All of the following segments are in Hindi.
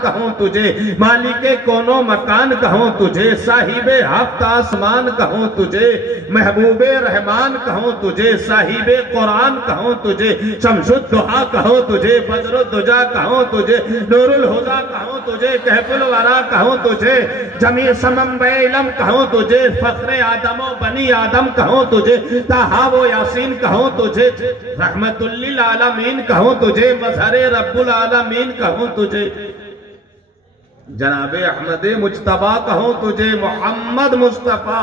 कहूँ तुझे, मालिके कोनो मकान कहूँ तुझे, साहिबे हफ्त आसमान कहूँ तुझे, महबूबे रहमान कहूँ तुझे, साहिबे कुरान कहूँ तुझे, शमसुद्दुहा कहूँ तुझे, बदरुद्दुजा कहूँ तुझे, नूरुल हुदा कहूँ तुझे, कहफुल वरा कहूँ तुझे, जमी समम बैलम कहूँ तुझे, फख्रे आदमो बनी आदम कहूँ तुझे, ताहावो यासीन कहूँ तुझे, रहमतुल लिल आलमीन कहूँ तुझे, मजहरे रब्बुल आलमीन कहूँ तुझे, जनाबे अहमद मुज्तबा कहूँ तुझे, मोहम्मद मुस्तफा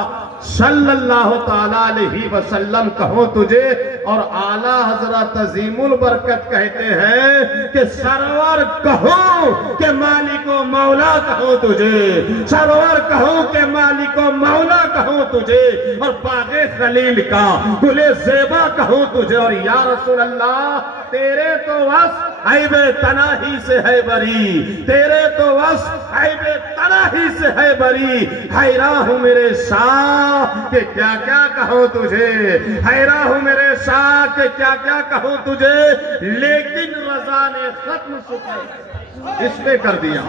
सल्लल्लाहु ताला अलैहि वसल्लम कहूँ तुझे। और आला हजरत अजीमुल बरकत कहते हैं कि सरवर कहूँ के मालिको मौला कहूँ तुझे, सरवर कहूँ के मालिको मौला कहूँ तुझे, और बागे खलील का गुले ज़ेबा कहूँ तुझे। और या रसूल अल्लाह तेरे तो वस ऐबे तनाही से है बरी, तेरे तो वस ऐबे तनाही से है बरी, हैरा हूँ मेरे शाह के क्या क्या कहूँ तुझे, हैरा हूँ मेरे शाह के क्या क्या कहूँ तुझे। लेकिन रजा ने खत्म सुखन इस पे कर दिया,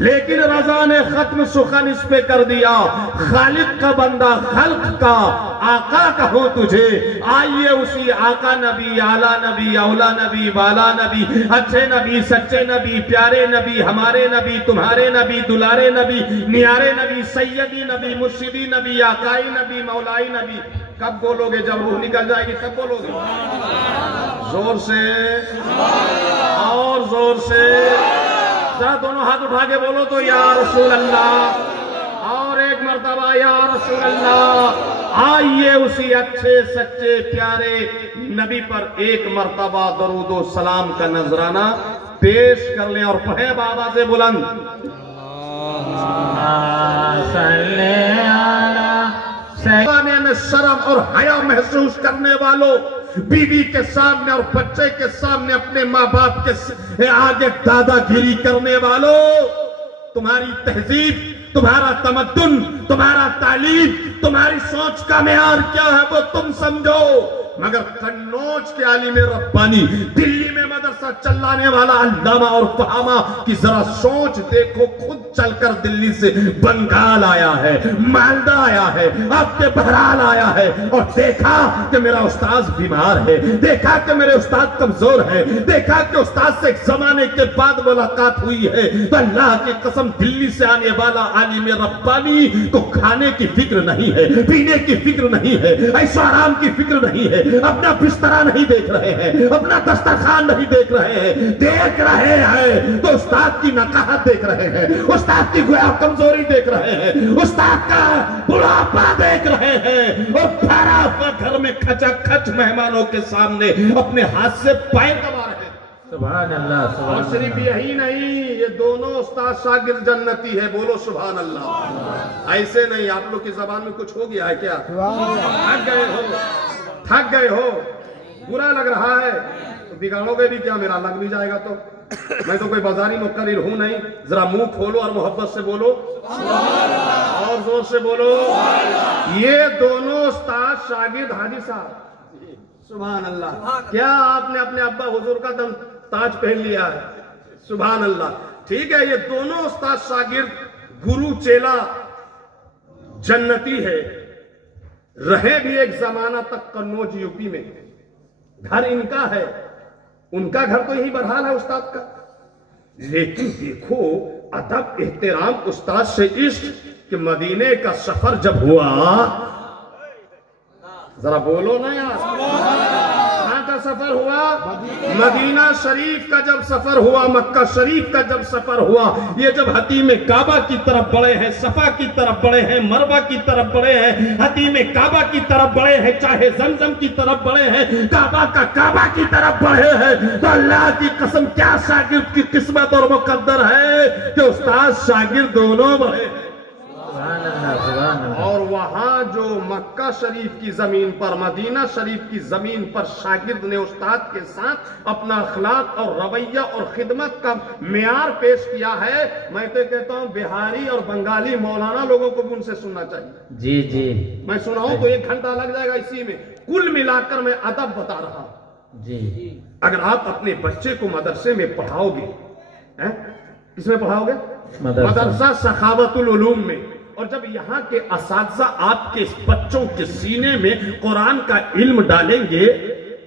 लेकिन रजा ने खत्म सुखन इस पे कर दिया। खालिक का बंदा खल्क का आका कहूँ तुझे, आइए उसी आका नबी, आला नबी, औला नबी, वाला नबी, अच्छे नबी, सच्चे नबी, प्यारे नबी, हमारे नबी, तुम्हारे नबी, दुलारे नबी, नियारे नबी, सैयदी नबी, मुर्शिदी नबी, आकाई नबी, मौलाई नबी। कब बोलोगे? जब रूह निकल जाएगी तब बोलोगे। जोर से और जोर से जरा दोनों हाथ उठा के बोलो तो या रसूल अल्लाह, और एक मर्तबा या रसूल अल्लाह। आइए उसी अच्छे सच्चे प्यारे नबी पर एक मर्तबा दरूदो सलाम का नजराना पेश कर लें और पढ़े बाबा से बुलंद, में शर्म और हया महसूस करने वालों, बीवी के सामने और बच्चे के सामने अपने माँ बाप के आगे दादागिरी करने वालों, तुम्हारी तहजीब, तुम्हारा तमद्दुन, तुम्हारा तालीम, तुम्हारी सोच का मेयार क्या है वो तुम समझो। मगर कन्नौज के आलिम रब्बानी, दिल्ली में मदरसा चलाने वाला अल्लामा और फहामा की जरा सोच देखो, खुद चलकर दिल्ली से बंगाल आया है, मालदा आया है, आपके बहराल आया है, और देखा कि मेरा उस्ताद बीमार है, देखा कि मेरे उस्ताद कमजोर है, देखा कि उस्ताद से एक जमाने के बाद मुलाकात हुई है, तो अल्लाह की कसम दिल्ली से आने वाला आलिम रब्बानी को खाने की फिक्र नहीं है, पीने की फिक्र नहीं है, ऐशो आराम की फिक्र नहीं है, अपना बिस्तरा नहीं देख रहे हैं, अपना दस्तरखान नहीं देख रहे हैं, देख रहे हैं तो उस्ताद की नकाहत देख रहे हैं, उस्ताद की गोया कमजोरी देख रहे हैं, उस्ताद का बुढ़ापा देख रहे हैं, और भरा घर में खचाखच मेहमानों के सामने अपने हाथ से पैर दबा रहे हैं। सुभान अल्लाह। और सिर्फ यही नहीं, ये दोनों उस्ताद शागिर्द जन्नती है, बोलो सुभान अल्लाह। ऐसे नहीं, आप लोग की जबान में कुछ हो गया है क्या? थक गए हो, थक गए हो, बुरा लग रहा है तो बिगाड़ोगे भी क्या? मेरा लग भी जाएगा तो। मैं तो कोई बाजारी मुकर्रिर हूं नहीं, जरा मुंह खोलो और मोहब्बत से बोलो और जोर से बोलो। ये दोनों उस्ताद शागिर्द हाजी साहब, सुभान अल्लाह। क्या आपने अपने अब्बा हुजूर का दम ताज पहन लिया है? सुभान अल्लाह। ठीक है, ये दोनों उस्ताद शागिर्द, गुरु चेला जन्नती है, रहे भी एक जमाना तक कन्नौज यूपी में, घर इनका है, उनका घर तो यही बरहाल है उस्ताद का। लेकिन देखो अदब एहतराम उस्ताद से इश्क कि मदीने का सफर जब हुआ, जरा बोलो ना यार, कहां का सफर हुआ? मदीना शरीफ का जब सफर हुआ, मक्का शरीफ का जब सफर हुआ, ये जब हतीम काबा की तरफ बढ़े हैं, सफा की तरफ बढ़े हैं, मरवा की तरफ बढ़े हैं, हतीम काबा की तरफ बढ़े हैं, चाहे जमजम की तरफ बढ़े हैं, काबा का काबा की तरफ बढ़े हैं, तो अल्लाह की कसम क्या शागिर्द की किस्मत और मुकद्दर है कि उस्ताद शागिर्द दोनों बढ़े। और वहां जो मक्का शरीफ की जमीन पर, मदीना शरीफ की जमीन पर शागिर्द ने उस्ताद के साथ अपना अखलाक और रवैया और खिदमत का मेयार पेश किया है, मैं तो कहता हूं बिहारी और बंगाली मौलाना लोगों को भी उनसे सुनना चाहिए। जी जी, मैं सुनाऊं तो 1 घंटा लग जाएगा इसी में। कुल मिलाकर मैं अदब बता रहा हूं जी। अगर आप अपने बच्चे को मदरसे में पढ़ाओगे, किसमें पढ़ाओगे? मदरसा सखावतुल उलूम में। और जब यहाँ के असातिज़ा आपके बच्चों के सीने में कुरान का इल्म डालेंगे,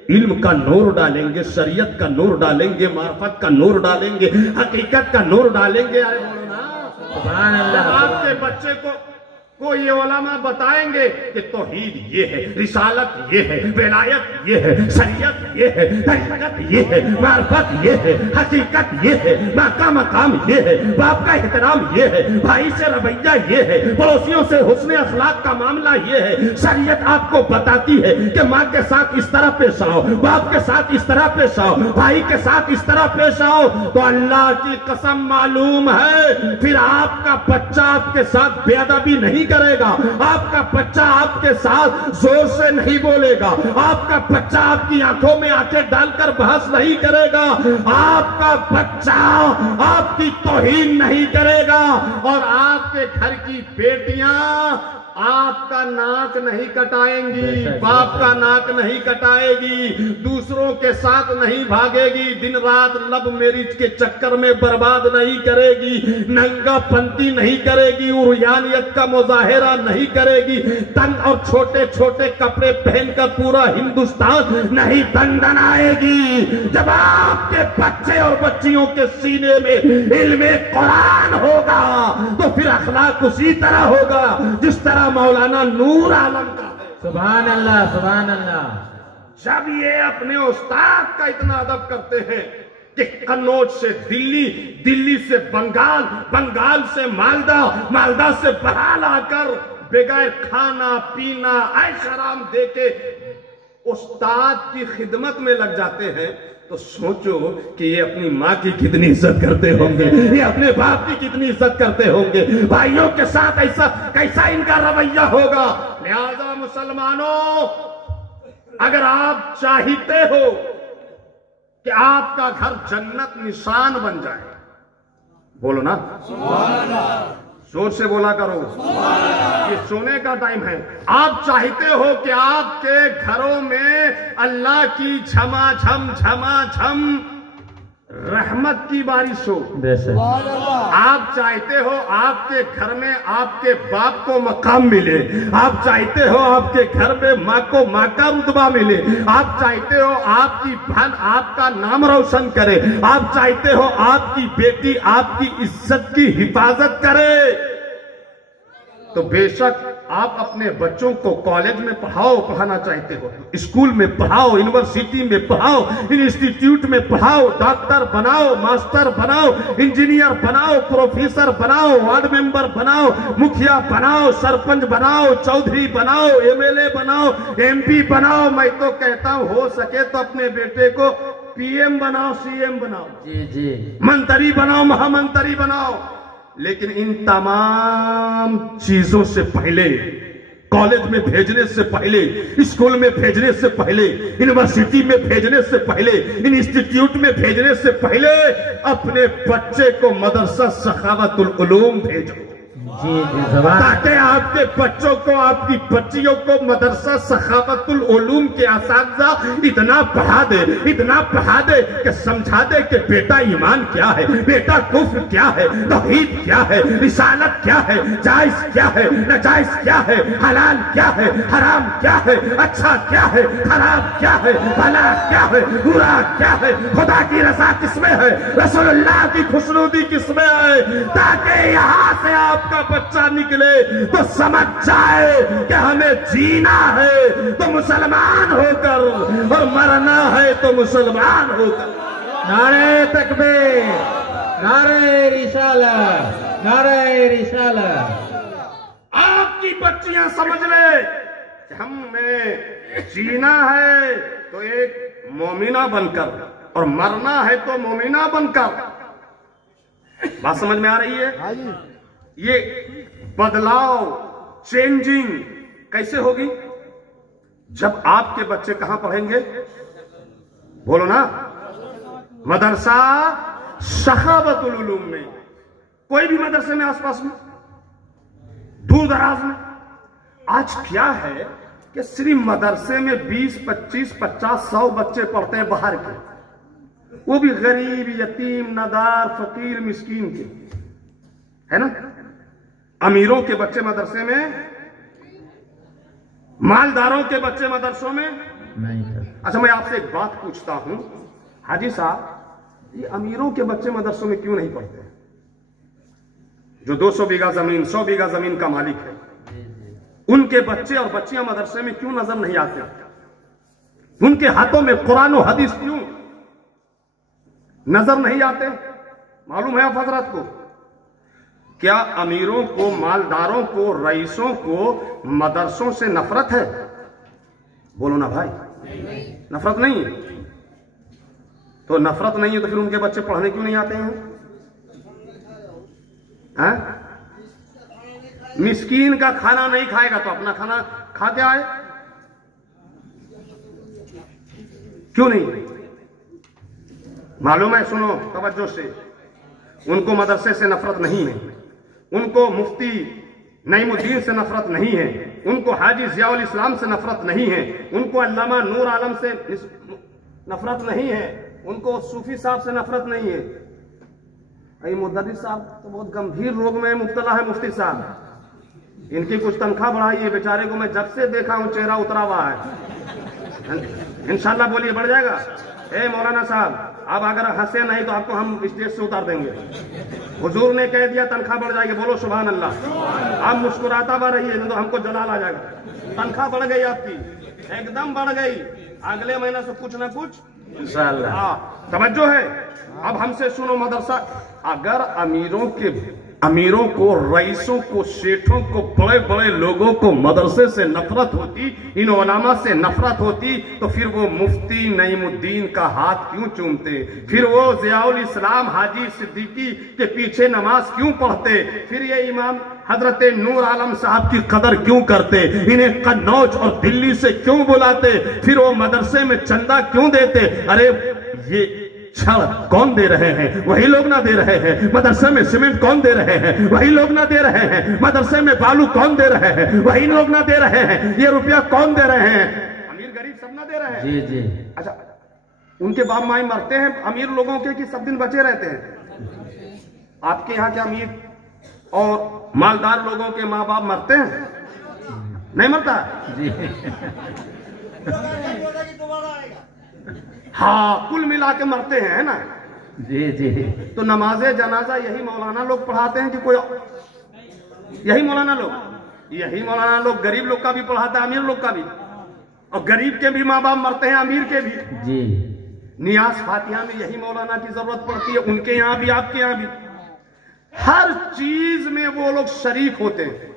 इल्म का नूर डालेंगे, शरीयत का नूर डालेंगे, मार्फत का नूर डालेंगे, हकीकत का नूर डालेंगे, अरे बोलो ना सुभान अल्लाह। आपके बच्चे को ये उलमा बताएंगे कि तौहीद ये है, रिसालत ये है, विलायत ये है, शरीयत ये है, तरीक़त ये है, मार्फत ये है, हकीकत ये है, मकाम ये है, बाप का एहतराम ये है, भाई से रवैया ये है, पड़ोसियों से हुस्न अखलाक का मामला ये है। शरीयत आपको बताती है कि माँ के साथ इस तरह पेश आओ, बाप के साथ इस तरह पेश आओ, भाई के साथ इस तरह पेश आओ। तो अल्लाह की कसम मालूम है फिर आपका बच्चा आपके साथ बेअदबी नहीं करेगा, आपका बच्चा आपके साथ जोर से नहीं बोलेगा, आपका बच्चा आपकी आंखों में आंखें डालकर बहस नहीं करेगा, आपका बच्चा आपकी तौहीन नहीं करेगा, और आपके घर की बेटियां आपका नाक नहीं कटाएंगी, बाप का नाक नहीं कटाएगी, दूसरों के साथ नहीं भागेगी, दिन रात लब मैरिज के चक्कर में बर्बाद नहीं करेगी, नंगा पंती नहीं करेगी, उर्यानियत का मुजाहिरा नहीं करेगी, तंग और छोटे छोटे कपड़े पहनकर पूरा हिंदुस्तान नहीं दंदनाएगी। जब आपके बच्चे और बच्चियों के सीने में इल्मे कुरान होगा तो फिर अखलाक उसी तरह होगा जिस तरह मौलाना नूर आलम का है। सुभान अल्लाह, सुभान अल्लाह। जब ये अपने उस्ताद का इतना अदब करते हैं कि कन्नौज से दिल्ली, दिल्ली से बंगाल, बंगाल से मालदा, मालदा से बहाल आकर बगैर खाना पीना ऐश आराम देके उस्ताद की खिदमत में लग जाते हैं, तो सोचो कि ये अपनी माँ की कितनी इज्जत करते होंगे, ये अपने बाप की कितनी इज्जत करते होंगे, भाइयों के साथ ऐसा कैसा इनका रवैया होगा। लिहाजा मुसलमानों, अगर आप चाहते हो कि आपका घर जन्नत निशान बन जाए, बोलो ना जोर से बोला करो, ये सोने का टाइम है। आप चाहते हो कि आपके घरों में अल्लाह की झमाझम झमाझम रहमत की बारिश हो, आप चाहते हो आपके घर में आपके बाप को मकाम मिले, आप चाहते हो आपके घर में माँ को माँ का रुतबा मिले, आप चाहते हो आपकी बहन आपका नाम रोशन करे, आप चाहते हो आपकी बेटी आपकी इज्जत की हिफाजत करे, तो बेशक आप अपने बच्चों को कॉलेज में पढ़ाओ, पढ़ाना चाहते हो, स्कूल में पढ़ाओ, यूनिवर्सिटी में पढ़ाओ, इंस्टीट्यूट में पढ़ाओ, डॉक्टर बनाओ, मास्टर बनाओ, इंजीनियर बनाओ, प्रोफेसर बनाओ, वार्ड मेंबर बनाओ, मुखिया बनाओ, सरपंच बनाओ, चौधरी बनाओ, एमएलए बनाओ, एमपी बनाओ। मैं तो कहता हूं हो सके तो अपने बेटे को पीएम बनाओ, सीएम बनाओ, जी जी, मंत्री बनाओ, महामंत्री बनाओ। लेकिन इन तमाम चीजों से पहले, कॉलेज में भेजने से पहले, स्कूल में भेजने से पहले, यूनिवर्सिटी में भेजने से पहले, इंस्टीट्यूट में भेजने से पहले अपने बच्चे को मदरसा सखावतुल उलूम भेजो, ताकि आपके बच्चों को, आपकी बच्चियों को मदरसा सखावतुल उलूम के असातिज़ा इतना पढ़ा दे, इतना पढ़ा दे कि समझा दे कि बेटा ईमान क्या है, बेटा कुफ्र क्या है, तौहीद क्या है, रिसालत क्या है, जायज क्या है, नाजायज क्या है, हलाल क्या है, हराम क्या है, अच्छा क्या है, खराब क्या है, भला क्या है, बुरा क्या है, खुदा की रज़ा किसमें है, रसूलुल्लाह की खुशनुदी किसमें है, ताकि यहाँ से आपका बच्चा निकले तो समझ जाए कि हमें जीना है तो मुसलमान होकर और मरना है तो मुसलमान होकर। नारे तकबीर, नारे रिसालत, नारे रिसालत। आपकी बच्चियां समझ ले कि हमें जीना है तो एक मोमिना बनकर और मरना है तो मोमिना बनकर। बात समझ में आ रही है? ये बदलाव, चेंजिंग कैसे होगी? जब आपके बच्चे कहां पढ़ेंगे? बोलो ना, मदरसा सखावतुल उलूम में। कोई भी मदरसे में, आसपास में, दूर दराज में। आज क्या है कि सिर्फ मदरसे में 20, 25, 50, 100 बच्चे पढ़ते हैं बाहर के, वो भी गरीब, यतीम, नादार, फकीर, मिस्कीन के, है ना। अमीरों के बच्चे मदरसे में, मालदारों के बच्चे मदरसों में नहीं। अच्छा, मैं आपसे एक बात पूछता हूं हाजी साहब, ये अमीरों के बच्चे मदरसों में क्यों नहीं पढ़ते? जो 200 बीघा जमीन, 100 बीघा जमीन का मालिक है, उनके बच्चे और बच्चियां मदरसे में क्यों नजर नहीं आते? उनके हाथों में कुरान और हदीस क्यों नजर नहीं आते? मालूम है आप हजरत को? क्या अमीरों को, मालदारों को, रईसों को मदरसों से नफरत है? बोलो ना भाई, नफरत नहीं है। तो नफरत नहीं है तो फिर उनके बच्चे पढ़ने क्यों नहीं आते हैं? मिस्कीन का खाना नहीं खाएगा तो अपना खाना खा के आए, क्यों नहीं? मालूम है, सुनो तवज्जो से, उनको मदरसे से नफरत नहीं है, उनको मुफ्ती नईमुद्दीन से नफरत नहीं है, उनको हाजी जियाउल इस्लाम से नफरत नहीं है, उनको अल्लामा नूर आलम से नफरत नहीं है, उनको सूफी साहब से नफरत नहीं है। मुदर्रिस साहब तो बहुत गंभीर रोग में मुब्तला है, मुफ्ती साहब, इनकी कुछ तनख्वाह बढ़ाई है, बेचारे को मैं जब से देखा हूं चेहरा उतरा हुआ है। इंशाल्लाह बोलिए बढ़ जाएगा। ए मौलाना साहब, अब अगर हंसे नहीं तो आपको हम स्टेज से उतार देंगे। हुजूर ने कह दिया तनख्वाह बढ़ जाएगी, बोलो सुभान अल्लाह। आप मुस्कुराता हुआ रहिए, नहीं तो हमको जलाल आ जाएगा। तनख्वाह बढ़ गई आपकी, एकदम बढ़ गई, अगले महीने से कुछ ना कुछ इंशाअल्लाह। हाँ, तवज्जो है। अब हमसे सुनो मदरसा, अगर अमीरों को, रईसों को, सेठों को, बड़े बड़े लोगों को मदरसे से नफरत होती, इन उलमा से नफरत होती, तो फिर वो मुफ्ती नईमुद्दीन का हाथ क्यों चूमते? फिर वो जियाउल इस्लाम हाजी सिद्दीकी के पीछे नमाज क्यों पढ़ते? फिर ये इमाम हजरत नूर आलम साहब की कदर क्यों करते? इन्हें कन्नौज और दिल्ली से क्यों बुलाते? फिर वो मदरसे में चंदा क्यों देते? अरे ये छड़ कौन दे रहे हैं? वही लोग ना दे रहे हैं। मदरसे में सीमेंट कौन दे रहे हैं? वही लोग ना दे रहे हैं। मदरसे में बालू कौन दे रहे हैं? वही लोग ना दे रहे हैं। ये रुपया कौन दे रहे हैं? अमीर गरीब सब ना दे रहे हैं। जी जी। अच्छा, उनके बाप माई मरते हैं अमीर लोगों के कि सब दिन बचे रहते हैं? आपके यहाँ के अमीर और मालदार लोगों के माँ बाप मरते हैं? नहीं मरता? जी। हाँ, कुल मिला के मरते हैं, है ना? जी जी। तो नमाजे जनाजा यही मौलाना लोग पढ़ाते हैं कि कोई? यही मौलाना लोग गरीब लोग का भी पढ़ाता है, अमीर लोग का भी, और गरीब के भी माँ बाप मरते हैं, अमीर के भी। जी। नियाज फातिहा में यही मौलाना की जरूरत पड़ती है, उनके यहाँ भी, आपके यहाँ भी। हर चीज में वो लोग शरीक होते हैं।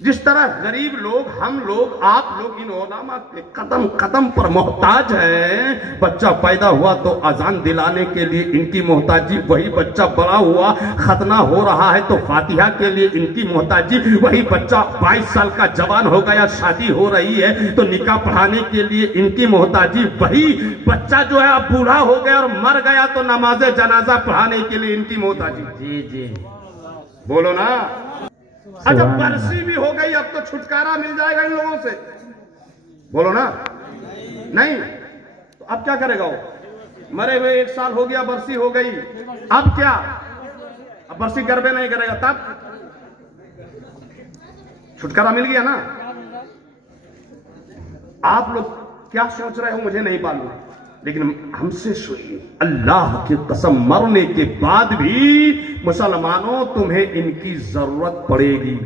जिस तरह गरीब लोग, हम लोग, आप लोग इन उलमा के कदम कदम पर मोहताज हैं। बच्चा पैदा हुआ तो अजान दिलाने के लिए इनकी मोहताजी, वही बच्चा बड़ा हुआ खतना हो रहा है तो फातिहा के लिए इनकी मोहताजी, वही बच्चा 22 साल का जवान हो गया, शादी हो रही है तो निकाह पढ़ाने के लिए इनकी मोहताजी, वही बच्चा जो है अब बूढ़ा हो गया और मर गया तो नमाज जनाजा पढ़ाने के लिए इनकी मोहताजी। जी जी, बोलो ना। अच्छा, बरसी भी हो गई, अब तो छुटकारा मिल जाएगा इन लोगों से, बोलो ना। नहीं तो अब क्या करेगा वो? मरे हुए 1 साल हो गया, बरसी हो गई, अब क्या? अब बरसी गरबे नहीं करेगा, तब छुटकारा मिल गया ना। आप लोग क्या सोच रहे हो मुझे नहीं मालूम, लेकिन हमसे सुनिए, अल्लाह की कसम, मरने के बाद भी मुसलमानों तुम्हें इनकी जरूरत पड़ेगी।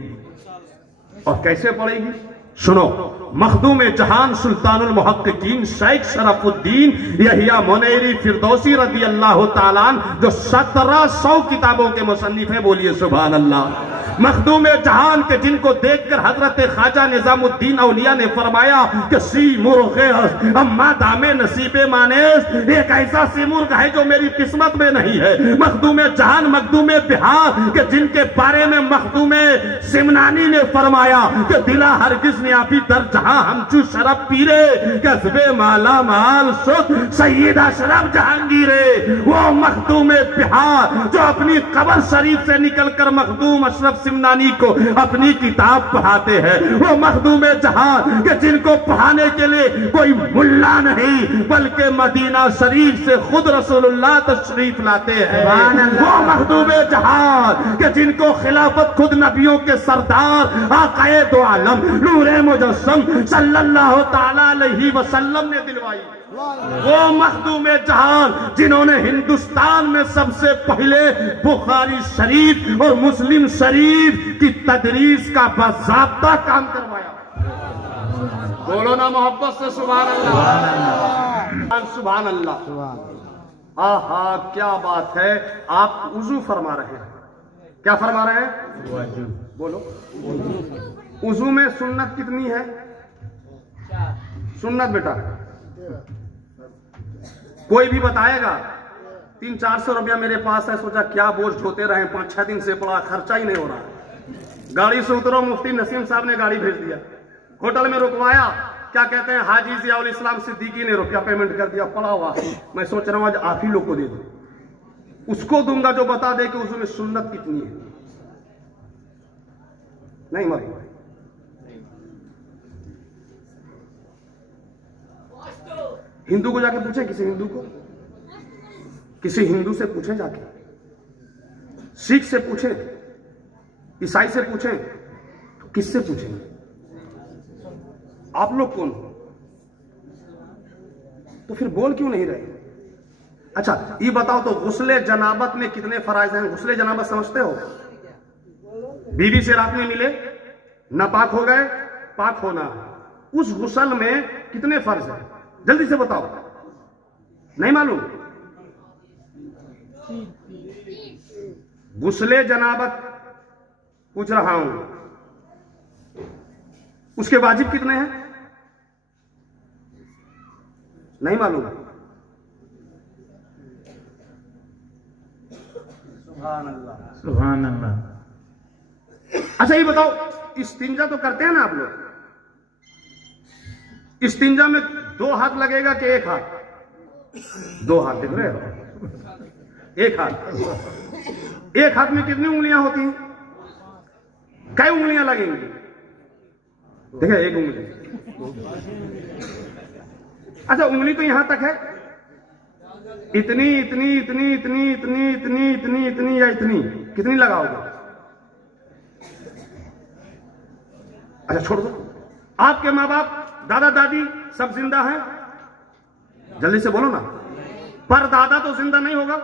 और कैसे पड़ेगी? सुनो, मखदूम जहान सुल्तानुल मुहक्किकीन शेख शरफुद्दीन यहिया मुनैरी फिरदौसी रदी अल्लाह ताला अन्हु, जो 1700 किताबों के मुसन्निफ है, बोलिए सुभान अल्लाह। मखदूम जहान के जिनको देखकर हजरत ख्वाजा निजामुद्दीन औलिया ने फरमाया कि सी मुर्ग अम्मा दामे नसीबे मानेस, एक ऐसा सी मुर्ग है जो मेरी किस्मत में नहीं है। मखदूम जहान, मखदूम बिहार के जिनके बारे में मखदूम सिमनानी ने फरमाया कि दिला हरगिज ने अभी दर जहां हमचू शरब पीरे, कस्बे माला माल सुख सैयद अशरफ जहांगीरे। वो मखदूम बिहार जो अपनी कब्र शरीफ से निकलकर मखदूम अशरफ सिमनानी को अपनी किताब पढ़ाते हैं। वो मखदूम जहां के जिनको पढ़ाने के लिए कोई मुल्ला नहीं बल्कि मदीना शरीफ से खुद रसूलुल्लाह तशरीफ लाते हैं। वो मखदूम जहां के जिनको खिलाफत खुद नबियों के सरदार आकाए दो आलम नूरे मुजस्सम सल्लल्लाहु ताला अलैहि वसल्लम ने दिलवाई। वो मखदूम जहां जिन्होंने हिंदुस्तान में सबसे पहले बुखारी शरीफ और मुस्लिम शरीफ की तदरीस का बाज़ाब्ता काम करवाया। बोलो ना मोहब्बत से सुभान अल्लाह, सुभान अल्लाह। आहा क्या बात है। आप वुजू फरमा रहे हैं, क्या फरमा रहे हैं? बोलो। वुजू में सुन्नत कितनी है? सुन्नत बेटा कोई भी बताएगा? 300-400 रुपया मेरे पास है, सोचा क्या बोझ ढोते रहे, 5-6 दिन से पड़ा, खर्चा ही नहीं हो रहा। गाड़ी से उतरो, मुफ्ती नसीम साहब ने गाड़ी भेज दिया, होटल में रुकवाया, क्या कहते हैं हाजी जियाउल इस्लाम सिद्दीकी ने रुपया पेमेंट कर दिया, पड़ा हुआ। मैं सोच रहा हूं आज आप ही लोग को दे दूं, उसको दूंगा जो बता दे कि उसमें सुन्नत कितनी है। नहीं मत हिंदू को जाके पूछे, किसी हिंदू को, किसी हिंदू से पूछे जाके, सिख से पूछे, ईसाई से पूछे, तो किससे पूछेंगे? आप लोग कौन? तो फिर बोल क्यों नहीं रहे? अच्छा ये बताओ तो गुस्ले जनाबत में कितने फराइज हैं? गुस्ले जनाबत समझते हो? बीवी से रात में मिले, नापाक हो गए, पाक होना, उस गुस्ल में कितने फर्ज हैं? जल्दी से बताओ, नहीं मालूम? गुस्ले जनाबत पूछ रहा हूं, उसके वाजिब कितने हैं? नहीं मालूम? सुभान अल्लाह, सुभान अल्लाह। अच्छा ये बताओ, इस्तिंजा तो करते हैं ना आप लोग? इस्तिंजा में 2 हाथ लगेगा कि 1 हाथ? 2 हाथ दिख रहे हो? 1 हाथ। 1 हाथ में कितनी उंगलियां होती हैं? कई उंगलियां लगेंगी? देखिए 1 उंगली। अच्छा उंगली तो यहां तक है, इतनी इतनी इतनी इतनी इतनी इतनी इतनी इतनी या इतनी, कितनी लगाओगे? अच्छा छोड़ दो। आपके माँ बाप दादा दादी सब जिंदा हैं? जल्दी से बोलो ना। पर दादा तो जिंदा नहीं होगा,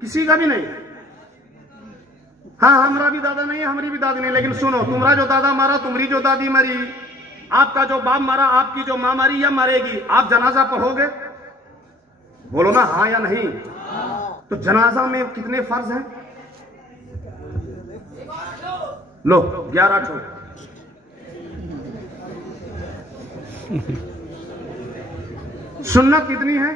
किसी का भी नहीं। हाँ हमारा भी दादा नहीं है, हमारी भी दादी नहीं, लेकिन सुनो, तुम्हारा जो दादा मारा, तुम्हारी जो दादी मरी, आपका जो बाप मारा, आपकी जो मां मरी या मरेगी, आप जनाजा पढ़ोगे? बोलो ना हाँ या नहीं। तो जनाजा में कितने फर्ज हैं? लो 11 ठो। सुन्नत कितनी है?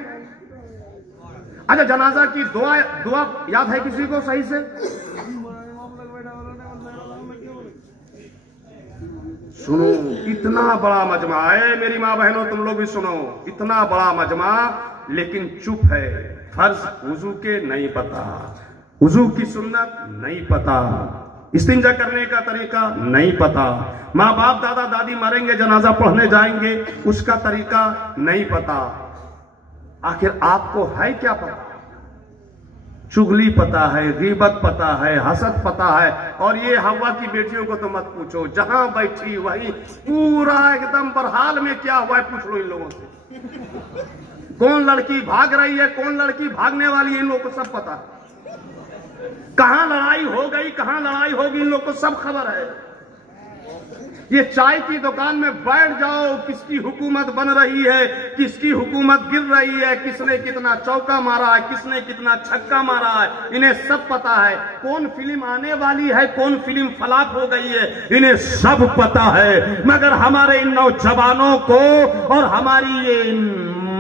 अच्छा जनाजा की दुआ याद है किसी को सही से? सुनो, इतना बड़ा मजमा है मेरी माँ बहनों, तुम लोग भी सुनो, इतना बड़ा मजमा लेकिन चुप है। फर्ज वुजू के नहीं पता, वुजू की सुन्नत नहीं पता, इस्तिंजा करने का तरीका नहीं पता, माँ बाप दादा दादी मरेंगे जनाजा पढ़ने जाएंगे उसका तरीका नहीं पता। आखिर आपको है क्या पता? चुगली पता है, गीबत पता है, हसद पता है। और ये हवा की बेटियों को तो मत पूछो, जहां बैठी वही पूरा एकदम बरहाल में क्या हुआ है पूछ लो इन लोगों से। कौन लड़की भाग रही है, कौन लड़की भागने वाली है, इन लोगों को सब पता है। कहां लड़ाई हो गई, कहां लड़ाई होगी, इन लोगों को सब खबर है। ये चाय की दुकान में बैठ जाओ, किसकी हुकूमत बन रही है, किसकी हुकूमत गिर रही है, किसने कितना चौका मारा है, किसने कितना छक्का मारा है, इन्हें सब पता है। कौन फिल्म आने वाली है, कौन फिल्म फ्लॉप हो गई है, इन्हें सब पता है। मगर हमारे इन नौजवानों को और हमारी ये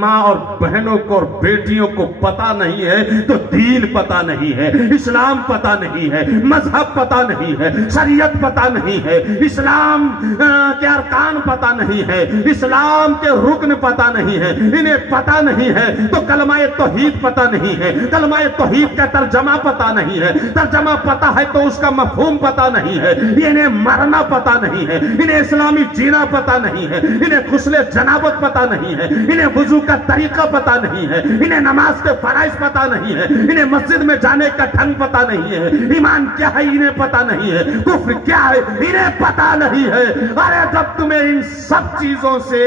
माँ और बहनों को और बेटियों को पता नहीं है तो दीन पता नहीं है, इस्लाम पता नहीं है, मजहब पता नहीं है, शरीयत पता नहीं है, इस्लाम के अरकान पता नहीं है, इस्लाम के रुकन पता नहीं है, इन्हें पता नहीं है तो कलमाए तौहीद पता नहीं है, कलमाए तौहीद का तर्जमा पता नहीं है, तर्जमा पता है तो उसका मफहूम पता नहीं है, इन्हें मरना पता नहीं है, इन्हें इस्लामी जीना पता नहीं है, इन्हें गुस्ले जनाबत पता नहीं है, इन्हें वुजू का तरीका पता नहीं है, इन्हें नमाज के फराइज पता नहीं है, इन्हें मस्जिद में जाने का ढंग पता नहीं है, ईमान क्या है इन्हें पता नहीं है, कुफ्र क्या है इन्हें पता नहीं है। अरे जब तुम्हें इन सब चीजों से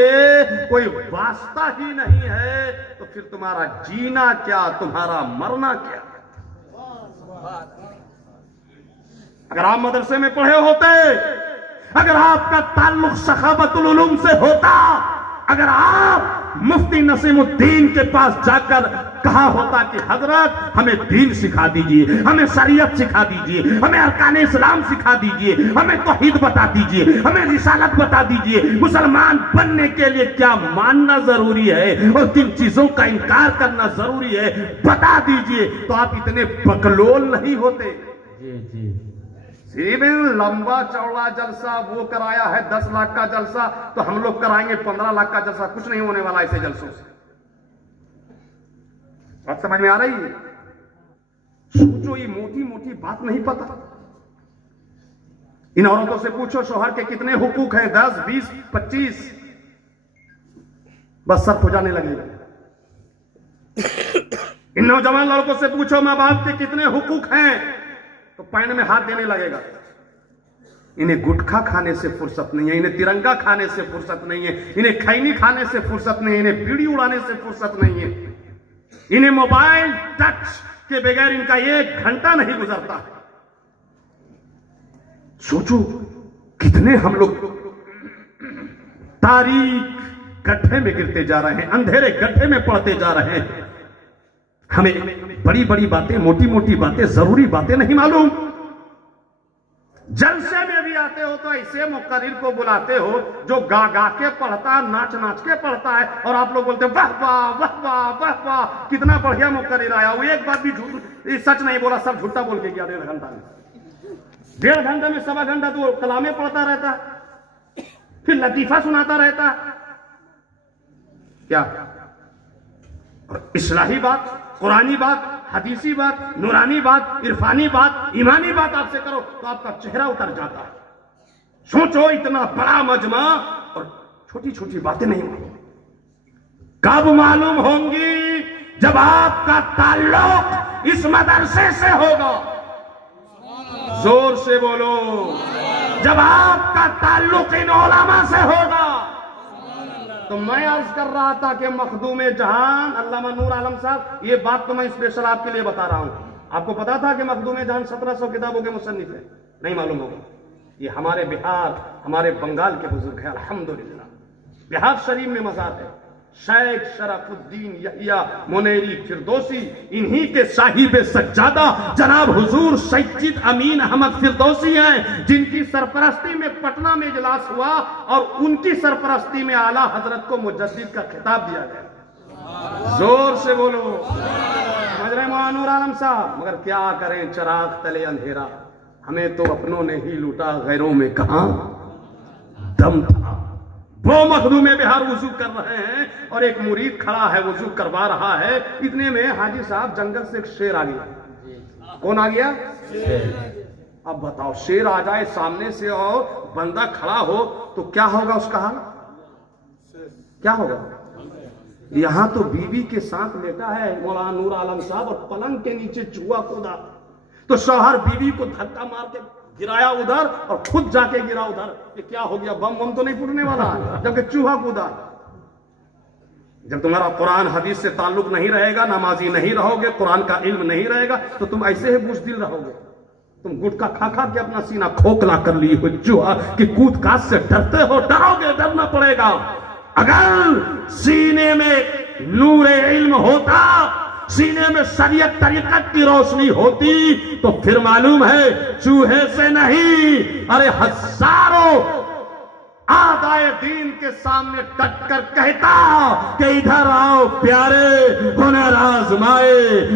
कोई वास्ता ही नहीं है तो फिर तुम्हारा जीना क्या, तुम्हारा मरना क्या। अगर आप मदरसे में पढ़े होते, अगर आपका ताल्लुक सखावतुल उलूम से होता, अगर आप मुफ्ती नसीमुद्दीन के पास जाकर कहा होता कि हजरत हमें दीन सिखा दीजिए, हमें शरीयत सिखा दीजिए, हमें अरकान इस्लाम सिखा दीजिए, हमें तौहीद बता दीजिए, हमें रिसालत बता दीजिए, मुसलमान बनने के लिए क्या मानना जरूरी है और किन चीजों का इनकार करना जरूरी है बता दीजिए, तो आप इतने बकलोल नहीं होते। जी जी, लंबा चौड़ा जलसा वो कराया है 10 लाख का जलसा, तो हम लोग कराएंगे 15 लाख का जलसा। कुछ नहीं होने वाला ऐसे जलसों से। बात समझ में आ रही है? सोचो, ये मोटी मोटी बात नहीं पता। इन औरतों से पूछो शौहर के कितने हुकूक हैं, 10, 20, 25, बस सब हो जाने लगेगा। इन नौजवान लड़कों से पूछो मां बाप के कितने हुकूक हैं, तो पैन में हाथ देने लगेगा। इन्हें गुटखा खाने से फुर्सत नहीं है, इन्हें तिरंगा खाने से फुर्सत नहीं है, इन्हें खैनी खाने से फुर्सत नहीं है, इन्हें बीड़ी उड़ाने से फुर्सत नहीं है, इन्हें मोबाइल टच के बगैर इनका 1 घंटा नहीं गुजरता। सोचो कितने हम लोग तारीख गड्ढे में गिरते जा रहे हैं, अंधेरे गड्ढे में पड़ते जा रहे हैं। हमें बड़ी बड़ी बातें, मोटी मोटी बातें, जरूरी बातें नहीं मालूम। जलसे में भी आते हो तो ऐसे मुकर्रिर को बुलाते हो जो गा गा के पढ़ता, नाच नाच के पढ़ता है, और आप लोग बोलते वाह वाह वाह वाह वाह वाह, कितना बढ़िया मुकर्रिर आया। वो एक बात भी झूठ सच नहीं बोला, सब झूठा बोल के गया। 1.5 घंटा में, 1.5 घंटे में 1.25 घंटा तो कलामे पढ़ता रहता, फिर लतीफा सुनाता रहता। क्या इस्लाही बात, कुरानी बात, हदीसी बात, नूरानी बात, इरफानी बात, ईमानी बात आपसे करो तो आपका चेहरा उतर जाता है। सोचो, इतना बड़ा मजमा और छोटी छोटी बातें नहीं होंगी। कब मालूम होंगी? जब आपका ताल्लुक इस मदरसे से होगा। जोर से बोलो, जब आपका ताल्लुक इन उलमा से होगा। तो मैं अर्ज कर रहा था कि मखदूम जहान अल्लामा नूर आलम साहब, ये बात तो मैं स्पेशल आपके लिए बता रहा हूं। आपको पता था कि मखदूम जहान 1700 किताबों के मुसन्निफ है? नहीं मालूम होगा। ये हमारे बिहार, हमारे बंगाल के बुजुर्ग है। अल्हम्दुलिल्लाह बिहार शरीफ में मज़ार है। शेख शरफुद्दीन यहिया मुनेरी फिरदौसी, इन्हीं के साहिब सज्जादा जनाब हुजूर सैयद अमीन अहमद फिरदौसी हैं, जिनकी सरपरस्ती में पटना में इजलास हुआ और उनकी सरपरस्ती में आला हजरत को मुजद्दिद का खिताब दिया गया। जोर से बोलो, समझ रहे मौलाना नूर आलम साहब? मगर क्या करें, चिराग तले अंधेरा। हमें तो अपनों ने ही लूटा, गैरों में कहां दम था। वो मखदूम बिहार वजू कर रहे हैं और एक मुरीद खड़ा है, वजू करवा रहा है। इतने में हाजी साहब जंगल से एक शेर आ गया। कौन आ गया? अब बताओ, शेर आ जाए सामने से और बंदा खड़ा हो तो क्या होगा उसका हाल? क्या होगा? यहां तो बीवी के साथ लेटा है मौलाना नूर आलम साहब और पलंग के नीचे चूहा कूदा, तो शौहर बीवी को धक्का मार के गिराया उधर और खुद जाके गिरा उधर। ये क्या हो गया? बम बम तो नहीं फूटने वाला, जबकि चूहा कूदा। जब तुम्हारा कुरान हदीस से ताल्लुक नहीं रहेगा, नमाजी नहीं रहोगे, कुरान का इल्म नहीं रहेगा, तो तुम ऐसे ही बुज़दिल रहोगे। तुम गुटखा खा खा के अपना सीना खोखला कर लिए हो, चूहा की कूद काट से डरते हो। डरोगे, डरना पड़ेगा। अगर सीने में नूरे इल्म होता, सीने में शरीयत तरीकत की रोशनी होती, तो फिर मालूम है चूहे से नहीं, अरे हजारों आदाए दीन के सामने डट कर कहता कि इधर आओ प्यारे हुनर आजमाए,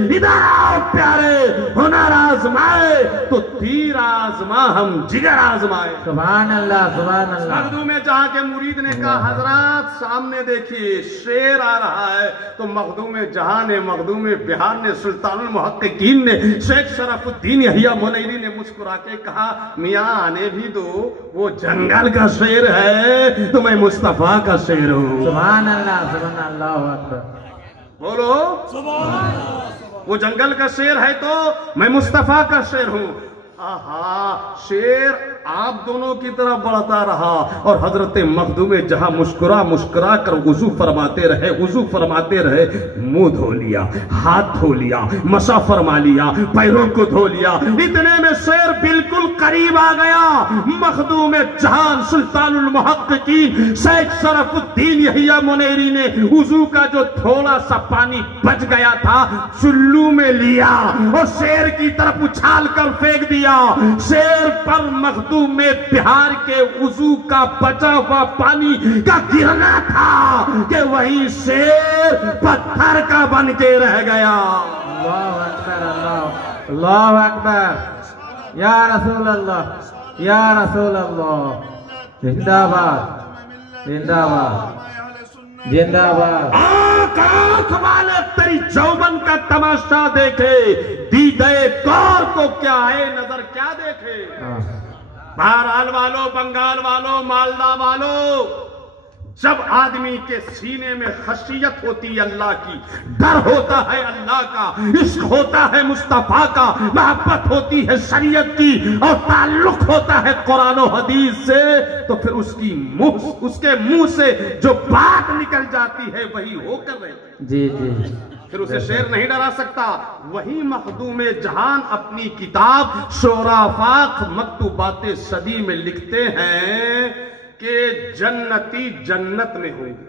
इधर आओ प्यारे हुनर आजमाए, तो तीर आजमा हम जिगर आजमाए। सुभान अल्लाह सुभान अल्लाह। मखदूम जहां के मुरीद ने कहा हजरात सामने देखिए शेर आ रहा है, तो मखदूम जहां ने, मखदूम बिहार ने, सुल्तानुल मुहक्किकीन ने, शेख शरफुद्दीन यहिया मुनैरी ने मुस्कुरा के कहा मियां आने भी दो, वो जंगल का शेर है तो मैं मुस्तफा का शेर हूं। सुभान अल्लाह सुभान अल्लाह अकबर। बोलो वो जंगल का शेर है तो मैं मुस्तफा का शेर हूं। आहा, शेर आप दोनों की तरफ बढ़ता रहा और हजरत मखदूम जहां मुस्कुरा मुस्कुरा कर वुजू फरमाते रहे, वुजू फरमाते रहे, मुंह धो लिया, हाथ धो लिया, मसा फरमा लिया, पैरों को धो लिया। इतने में शेर बिल्कुल करीब आ गया। मखदूम जहां सुल्तानुल मुहक्किकीन शेख शरफुद्दीन यहिया मुनैरी ने वुजू का जो थोड़ा सा पानी बच गया था चुल्लू में लिया और शेर की तरफ उछाल कर फेंक दिया। शेर पर मखदूम में बिहार के वुजू का बचा हुआ पानी का गिरना था कि वही शेर पत्थर का बन के रह गया। अल्लाह अकबर अल्लाह अल्लाह अकबर। या रसूल अल्लाह या रसूल अल्लाह। जिंदाबाद जिंदाबाद जिंदाबाद। आंख वाले तेरी जौबन का तमाशा देखे, दीदे कौर को क्या है नजर क्या देखे। बहरहाल वालों, बंगाल वालों, मालदा वालों, जब आदमी के सीने में खशियत होती है अल्लाह की, डर होता है अल्लाह का, इश्क होता है मुस्तफा का, मोहब्बत होती है शरीयत की और ताल्लुक होता है कुरान और हदीस से, तो फिर उसके मुंह से जो बात निकल जाती है वही होकर रहती। जी जी, फिर उसे शेर नहीं डरा सकता। वही मखदूम जहान अपनी किताब शोराफाक मकतूबाते सदी में लिखते हैं कि जन्नती जन्नत में होंगे।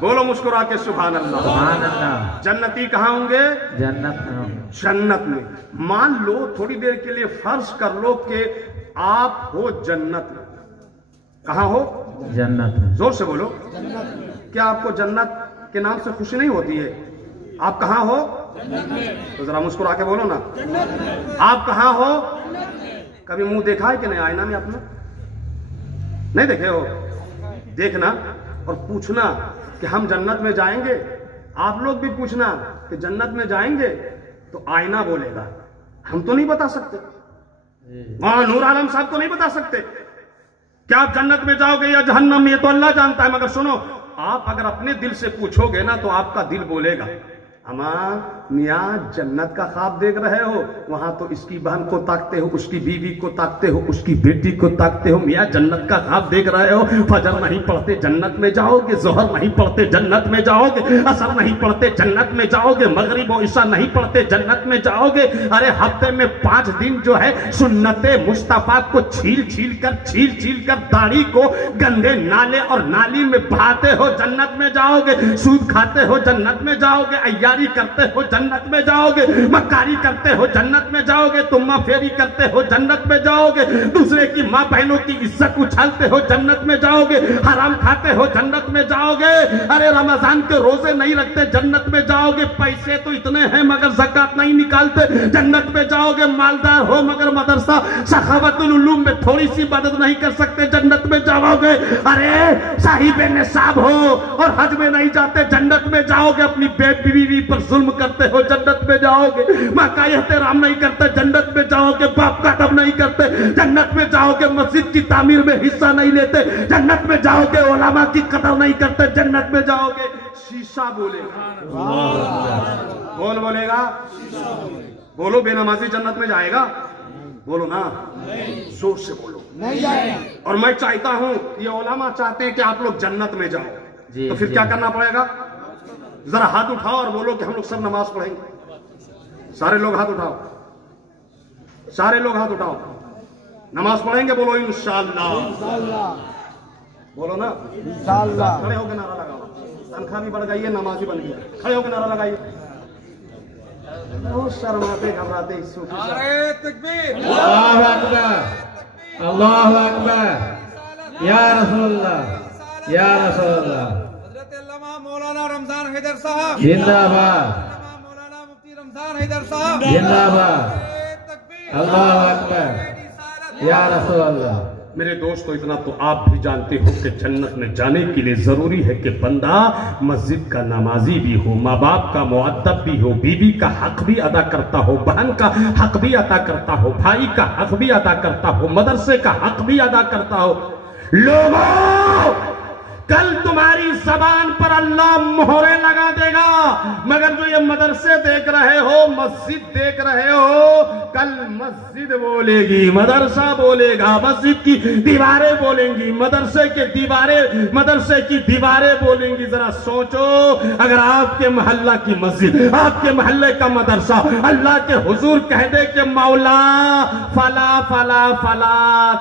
बोलो मुस्कुरा के सुभान अल्लाह सुभान अल्लाह। जन्नती कहाँ होंगे? जन्नत में। जन्नत में। मान लो थोड़ी देर के लिए फर्ज कर लो कि आप हो जन्नत में। कहाँ हो? जन्नत में। जोर से बोलो। क्या आपको जन्नत के नाम से खुशी नहीं होती है? आप कहाँ हो? तो जरा मुस्कुरा के बोलो ना, आप कहाँ हो? कभी मुंह देखा है कि नहीं आईना में अपना? नहीं देखे हो? देखना और पूछना कि हम जन्नत में जाएंगे। आप लोग भी पूछना कि जन्नत में जाएंगे, तो आईना बोलेगा, हम तो नहीं बता सकते। वहां नूर आलम साहब तो नहीं बता सकते क्या आप जन्नत में जाओगे या जहन्नम में, ये तो अल्लाह जानता है। मगर सुनो, आप अगर अपने दिल से पूछोगे ना तो आपका दिल बोलेगा, अमा मियाँ जन्नत का ख्वाब देख रहे हो, वहां तो इसकी बहन को ताकते हो, उसकी बीवी को ताकते हो, उसकी बेटी को ताकते हो। मियाँ जन्नत का ख्वाब देख रहे हो, फजर नहीं पढ़ते जन्नत में जाओगे, जोहर नहीं पढ़ते जन्नत में जाओगे, असर नहीं पढ़ते जन्नत में जाओगे, मगरिब और ईशा नहीं पढ़ते जन्नत में जाओगे। अरे हफ्ते में 5 दिन जो है सुन्नते मुस्तफा को छील छील कर दाढ़ी को गंदे नाले और नाली में बहाते हो, जन्नत में जाओगे। सूद खाते हो, जन्नत में जाओगे। अय्यारी करते हो, जन्नत में जाओगे। मक्कारी करते हो, जन्नत में जाओगे। तुम्मा फेरी करते हो, जन्नत में जाओगे। दूसरे की माँ बहनों की इज्जत उछालते हो, जन्नत में जाओगे। हराम खाते हो, जन्नत में जाओगे। अरे रमजान के रोजे नहीं रखते, जन्नत में जाओगे। पैसे तो इतने हैं मगर ज़कात नहीं निकालते, जन्नत में जाओगे। मालदार हो मगर मदरसा सखावतुल उलूम में थोड़ी सी मदद नहीं कर सकते, जन्नत में जाओगे। अरे साहिबे निसाब हो और हज में नहीं जाते, जन्नत में जाओगे। अपनी बीवी पर जुल्म करते हो, जन्नत में जाओगे। माँ का एहतराम नहीं करते, जन्नत में जाओगे। बाप का अदब नहीं करते, जन्नत में जाओगे। मस्जिद की तामीर में हिस्सा नहीं लेते, जन्नत में जाओगे। उलमा की कदर नहीं करते, जन्नत में जाओगे। शीशा बोलेगा, बोल बोलेगा, बोलो बेनमाजी जन्नत में जाएगा? बोलो ना, जोर से बोलो। नहीं जाएगा। और मैं चाहता हूं, ये उलमा चाहते हैं कि आप लोग जन्नत में जाओ, तो फिर क्या करना पड़ेगा? जरा हाथ उठाओ और बोलो कि हम लोग सब नमाज पढ़ेंगे। सारे लोग हाथ उठाओ, सारे लोग हाथ उठाओ। नमाज पढ़ेंगे, बोलो इंशाअल्लाह। बोलो ना इंशाअल्लाह। खड़े होकर नारा लगाओ। तनख्वाह भी बढ़ गई है, नमाजी बन गई। खड़े होकर नारा लगाइए। बहुत शर्माते घबराते अल्लाह अकबर, अल्लाह अकबर, या रसूलल्लाह, या रसूलल्लाह। हजरत अल्लामा मौलाना रमजान हैदर साहब जिंदाबाद, मौलाना मुफ्ती रमजान हैदर साहब जिंदाबाद। तकबीर, अल्लाह अकबर, या रसूलल्लाह। मेरे दोस्तों, इतना तो आप भी जानते हो कि जन्नत में जाने के लिए जरूरी है कि बंदा मस्जिद का नमाजी भी हो, माँ बाप का मुअद्दब भी हो, बीवी का हक भी अदा करता हो, बहन का हक भी अदा करता हो, भाई का हक भी अदा करता हो, मदरसे का हक भी अदा करता हो। लोगों, कल तुम्हारी जबान पर अल्लाह मोहरे लगा देगा, मगर जो ये मदरसे देख रहे हो, मस्जिद देख रहे हो, कल मस्जिद बोलेगी, मदरसा बोलेगा, मस्जिद की दीवारें बोलेंगी, मदरसे की दीवारें बोलेंगी। जरा सोचो, अगर आपके मोहल्ला की मस्जिद, आपके मोहल्ले का मदरसा अल्लाह के हुजूर कह दे कि मौला फला फला फला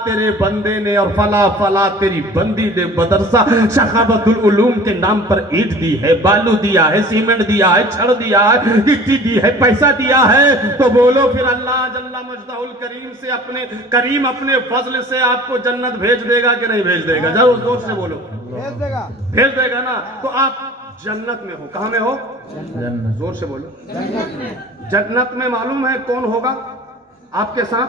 तेरे बंदे ने और फला फला तेरी बंदी ने मदरसा सखावतुल उलूम के नाम पर ईंट दी है, बालू दिया है, सीमेंट दिया है, छड़ दिया है, गिट्टी दी है, पैसा दिया है, तो बोलो फिर अल्लाह जल्ला मजदाहुल करीम से अपने फजल से आपको जन्नत भेज देगा कि नहीं भेज देगा? जरूर जोर से बोलो। भेज देगा ना। तो आप जन्नत में हो। कहां में हो? जन्नत। जोर से बोलो। जन्नत में मालूम है कौन होगा आपके साथ?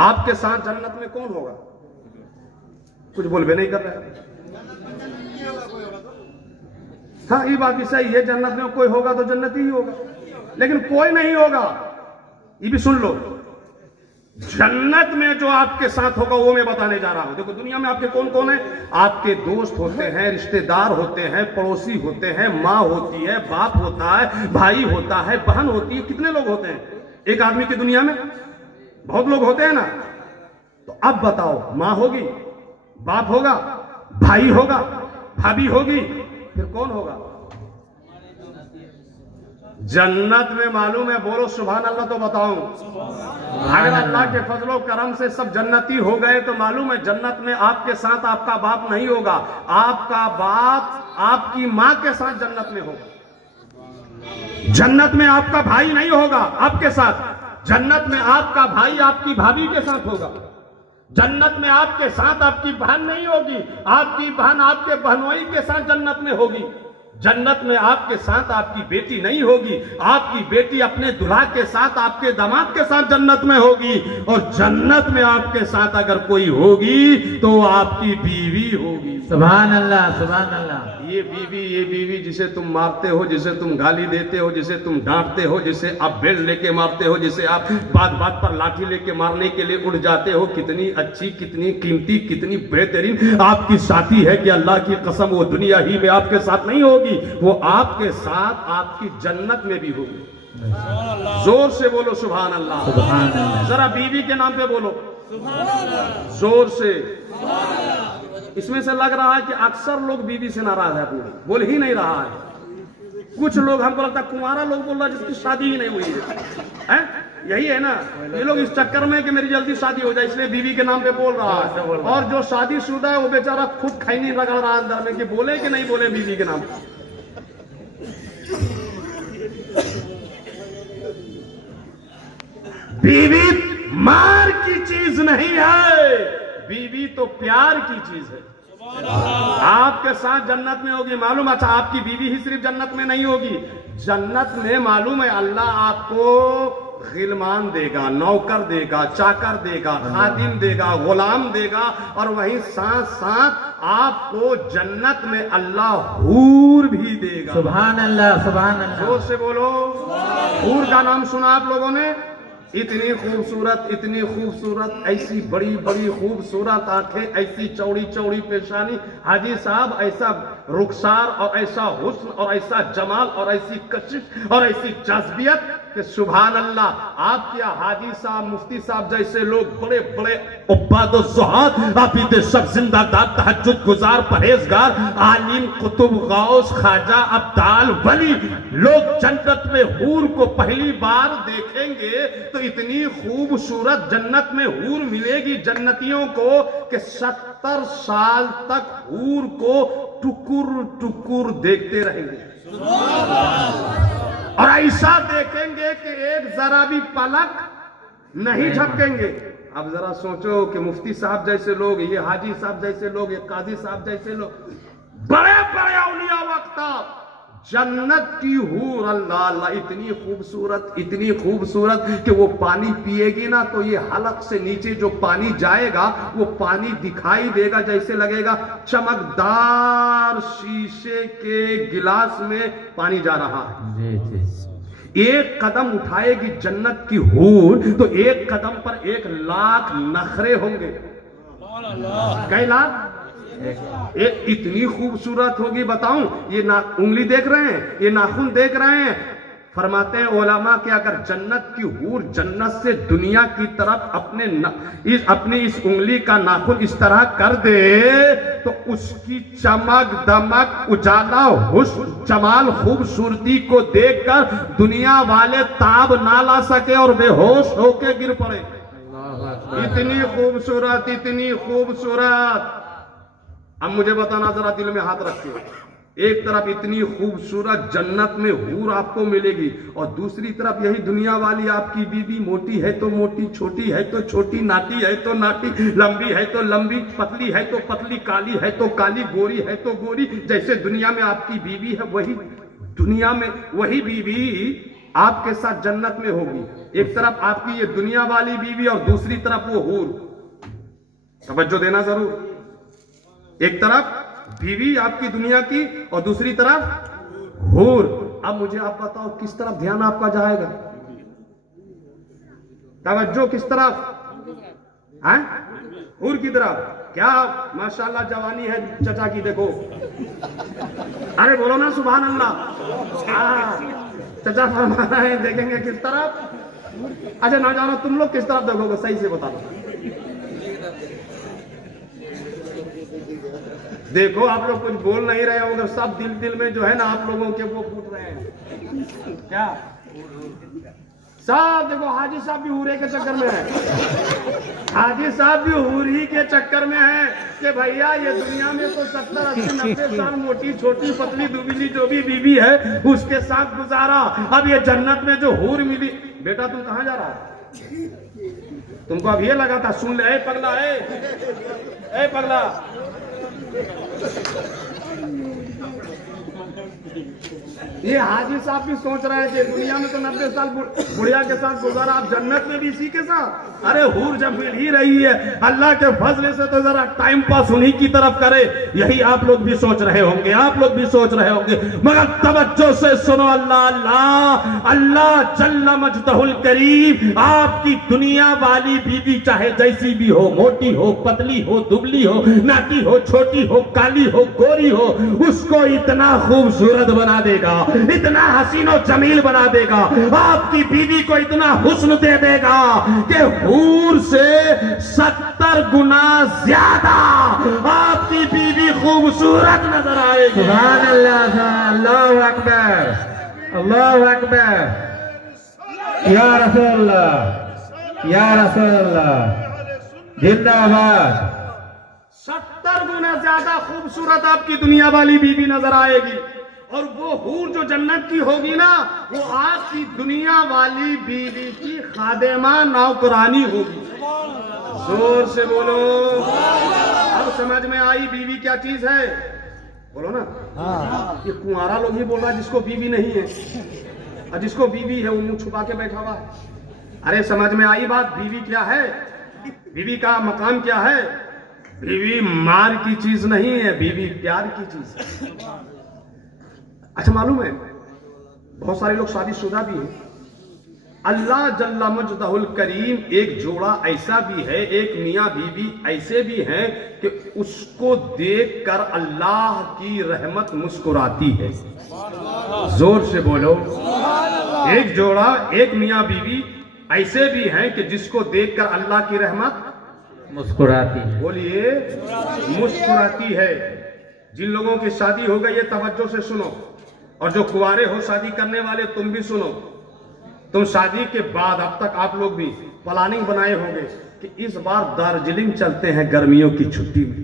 आपके साथ जन्नत में कौन होगा? कुछ बोलबे नहीं कर रहे। हाँ, ये बात भी सही है, जन्नत में कोई होगा तो जन्नती ही होगा, लेकिन कोई नहीं होगा। ये भी सुन लो, जन्नत में जो आपके साथ होगा वो मैं बताने जा रहा हूं। देखो, दुनिया में आपके कौन कौन है? आपके दोस्त होते हैं, रिश्तेदार होते हैं, पड़ोसी होते हैं, माँ होती है, बाप होता है, भाई होता है, बहन होती है। कितने लोग होते हैं एक आदमी की दुनिया में? बहुत लोग होते हैं ना। तो अब बताओ, माँ होगी, बाप होगा, भाई होगा, भाभी होगी, फिर कौन होगा? जन्नत में मालूम है, बोलो सुभान अल्लाह तो बताऊं। अगर अल्लाह के फजलो करम से सब जन्नती हो गए तो मालूम है जन्नत में आपके साथ आपका बाप नहीं होगा, आपका बाप आपकी मां के साथ जन्नत में होगा। जन्नत में आपका भाई नहीं होगा आपके साथ, जन्नत में आपका भाई आपकी भाभी के साथ होगा। जन्नत में आपके साथ आपकी बहन नहीं होगी, आपकी बहन आपके बहनोई के साथ जन्नत में होगी। जन्नत में आपके साथ आपकी बेटी नहीं होगी, आपकी बेटी अपने दुल्हा के साथ, आपके दामाद के साथ जन्नत में होगी। और जन्नत में आपके साथ अगर कोई होगी तो आपकी बीवी होगी। सुभान अल्लाह, सुभान अल्लाह। ये बीवी जिसे तुम मारते हो, जिसे तुम गाली देते हो, जिसे तुम डांटते हो, जिसे आप बेल्ट लेके मारते हो, जिसे आप बात बात पर लाठी लेके मारने के लिए उठ जाते हो, कितनी अच्छी, कितनी कीमती, कितनी बेहतरीन आपकी साथी है कि अल्लाह की कसम वो दुनिया ही में आपके साथ नहीं होगी, वो आपके साथ आपकी जन्नत में भी होगी। जोर से बोलो सुभान अल्लाह। सुभान अल्लाह। जरा बीवी के नाम पे बोलो जोर से। इसमें से लग रहा है कि अक्सर लोग बीवी से नाराज है, अपनी बोल ही नहीं रहा है। कुछ लोग, हमको लगता है कुंवारा लोग बोल रहा है जिसकी शादी ही नहीं हुई है, यही है ना। ये लोग इस चक्कर में कि मेरी जल्दी शादी हो जाए इसलिए बीवी के नाम पे बोल रहा है, और जो शादीशुदा है वो बेचारा खुद खाई नहीं लगा रहा अंदर में कि बोले कि नहीं बोले बीवी के नाम पे। बीवी मार की चीज नहीं है, बीवी तो प्यार की चीज है। आपके साथ जन्नत में होगी मालूम। अच्छा, आपकी बीवी ही सिर्फ जन्नत में नहीं होगी, जन्नत में मालूम है अल्लाह आपको गिलमान देगा, नौकर देगा, चाकर देगा, खादिम देगा, गुलाम देगा, और वहीं साथ साथ आपको जन्नत में अल्लाह हूर भी देगा। सुभान अल्लाह, सुभान अल्लाह। जोर से बोलो। हूर का नाम सुना आप लोगों ने? इतनी खूबसूरत, ऐसी बड़ी बड़ी खूबसूरत आंखें, ऐसी चौड़ी चौड़ी पेशानी, हाजी साहब ऐसा रुखसार और ऐसा हुस्न और ऐसा जमाल और ऐसी कशिश और ऐसी जज्बियत कि सुभान अल्लाह। आपके हाजी साहब, मुफ्ती साहब जैसे लोग बड़े बड़े उब्बाद और ज़ुहाद, आप इतने सब जिंदादार, तहज्जुद गुजार, परहेजगार, आलिम, कुतुब, गौस, खाजा, अब्दाल, वली लोग जन्नत में हूर को पहली बार देखेंगे तो इतनी खूबसूरत जन्नत में हूर मिलेगी जन्नतियों को कि 70 साल तक हूर को टुकुर टुकुर देखते रहेंगे, और ऐसा देखेंगे कि एक जरा भी पलक नहीं झपकेंगे। अब जरा सोचो कि मुफ्ती साहब जैसे लोग, ये हाजी साहब जैसे लोग, ये काजी साहब जैसे लोग, बड़े बड़े औलिया वक्ता, जन्नत की हूर अल्लाह अल्लाह इतनी खूबसूरत कि वो पानी पिएगी ना तो ये हलक से नीचे जो पानी जाएगा वो पानी दिखाई देगा, जैसे लगेगा चमकदार शीशे के गिलास में पानी जा रहा है। जी जी। एक कदम उठाएगी जन्नत की हूर तो एक कदम पर 1 लाख नखरे होंगे। कई लाख? एक इतनी खूबसूरत होगी, बताऊं, ये उंगली देख रहे हैं, ये नाखून देख रहे हैं। फरमाते हैं उलमा कि अगर जन्नत की हूर जन्नत से दुनिया की तरफ अपनी इस उंगली का नाखून इस तरह कर दे तो उसकी चमक दमक उजाला हुस्न जमाल खूबसूरती को देखकर दुनिया वाले ताब ना ला सके और बेहोश होके गिर पड़े। इतनी खूबसूरत, इतनी खूबसूरत। अब मुझे बताना, जरा दिल में हाथ रखिए, एक तरफ इतनी खूबसूरत जन्नत में हूर आपको मिलेगी और दूसरी तरफ यही दुनिया वाली आपकी बीवी, मोटी है तो मोटी, छोटी है तो छोटी, नाटी है तो नाटी, लंबी है तो लंबी, पतली है तो पतली, काली है तो काली, गोरी है तो गोरी। जैसे दुनिया में आपकी बीवी है वही दुनिया में वही बीवी आपके साथ जन्नत में होगी। एक तरफ आपकी ये दुनिया वाली बीवी और दूसरी तरफ वो हूर। तवज्जो देना जरूर, एक तरफ बीवी आपकी दुनिया की और दूसरी तरफ हूर। अब मुझे आप बताओ किस तरफ ध्यान आपका जाएगा? तवज्जो किस तरफ है? हूर की तरफ। क्या माशाल्लाह जवानी है चचा की, देखो, अरे बोलो ना सुभान अल्लाह। चचा फरमा रहे हैं देखेंगे किस तरफ। अच्छा ना जानो तुम लोग किस तरफ देखोगे, सही से बता दो। देखो आप लोग कुछ बोल नहीं रहे हो, सब दिल में जो है ना आप लोगों के वो फूट रहे हैं। क्या सब देखो, हाजी साहब भी हूरे के चक्कर में है, हाजी साहब भी हूरी के चक्कर में है कि भैया ये दुनिया में तो 70, 80, 90 साल मोटी छोटी पतली दुबली जो भी बीवी है उसके साथ गुजारा। अब ये जन्नत में जो हूर मिली। बेटा तुम कहां जा रहा? तुमको अब ये लगा था, सुन ले पगला, ए पगला, ये हाजी साहब भी सोच रहे हैं कि दुनिया में तो 90 साल बुढ़िया के साथ गुजारा, आप जन्नत में भी इसी के साथ। अरे हूर जब मिल ही रही है अल्लाह के फजल से तो जरा टाइम पास उन्हीं की तरफ करे। यही आप लोग भी सोच रहे होंगे, आप लोग भी सोच रहे होंगे, मगर तवज्जो से सुनो, अल्लाह अल्लाह अल्लाह जल्ला मजदहुल करीम आपकी दुनिया वाली बीवी चाहे जैसी भी हो, मोटी हो, पतली हो, दुबली हो, नाटी हो, छोटी हो, काली हो, गोरी हो, उसको इतना खूबसूरत बना देगा, इतना हसीनो जमील बना देगा, आपकी बीवी को इतना हुस्न दे देगा कि हूर से 70 गुना ज्यादा आपकी बीवी खूबसूरत नजर आएगी। सुभान अल्लाह, अल्लाहु अकबर, अल्लाहु अकबर, या रसूल अल्लाह, या रसूल अल्लाह, जिंदाबाद। 70 गुना ज्यादा खूबसूरत आपकी दुनिया वाली बीवी नजर आएगी और वो हूर जो जन्नत की होगी ना वो आपकी दुनिया वाली बीवी की खादेमा नौकरानी होगी। जोर से बोलो। अब समझ में आई बीवी क्या चीज है? बोलो ना। ये कुंवारा लोग ही बोल रहा है जिसको बीवी नहीं है, और जिसको बीवी है वो मुंह छुपा के बैठा हुआ है। अरे समझ में आई बात? बीवी क्या है, बीवी का मकाम क्या है? बीवी मार की चीज नहीं है, बीवी प्यार की चीज है। अच्छा मालूम है बहुत सारे लोग शादीशुदा भी हैं। अल्लाह जल्ला मजदहुल करीम एक जोड़ा ऐसा भी है, एक मियाँ बीवी ऐसे भी हैं कि उसको देखकर अल्लाह की रहमत मुस्कुराती है। जोर से बोलो। एक जोड़ा, एक मियाँ बीवी ऐसे भी हैं कि जिसको देखकर अल्लाह की रहमत मुस्कुराती है। बोलिए, मुस्कुराती है। जिन लोगों की शादी हो गई है तवज्जो से सुनो, और जो कुंवारे हो शादी करने वाले तुम भी सुनो। तुम शादी के बाद अब तक आप लोग भी प्लानिंग बनाए होंगे कि इस बार दार्जिलिंग चलते हैं गर्मियों की छुट्टी में।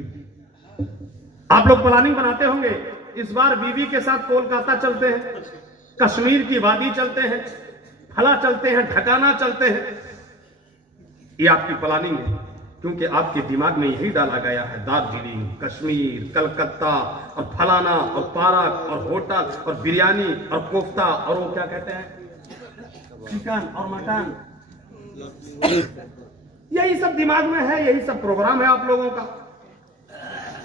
आप लोग प्लानिंग बनाते होंगे इस बार बीवी के साथ कोलकाता चलते हैं, कश्मीर की वादी चलते हैं, फला चलते हैं, ठकाना चलते हैं। ये आपकी प्लानिंग है, क्योंकि आपके दिमाग में यही डाला गया है दार्जिलिंग, कश्मीर, कलकत्ता और फलाना और पार्क और होटल और बिरयानी और कोफ्ता और वो क्या कहते हैं चिकन और मटन, यही सब दिमाग में है, यही सब प्रोग्राम है आप लोगों का।